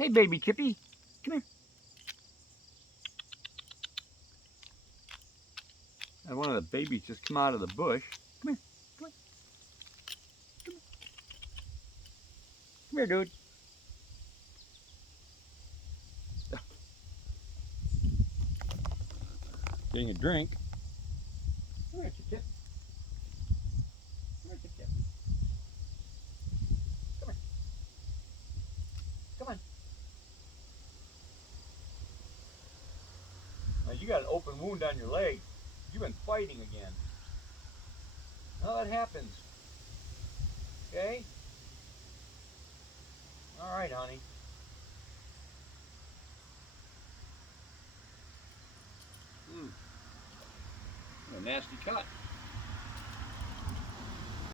Hey, baby chippy. Come here. And one of the babies just come out of the bush. Come here. Come here. Come here. Come here, dude. Getting a drink. Come here, Chip Chip. Come here, Chip Chip. Come here. Come on. Now you got an open wound on your leg. You've been fighting again. Well, that happens. Okay? All right, honey. A nasty cut.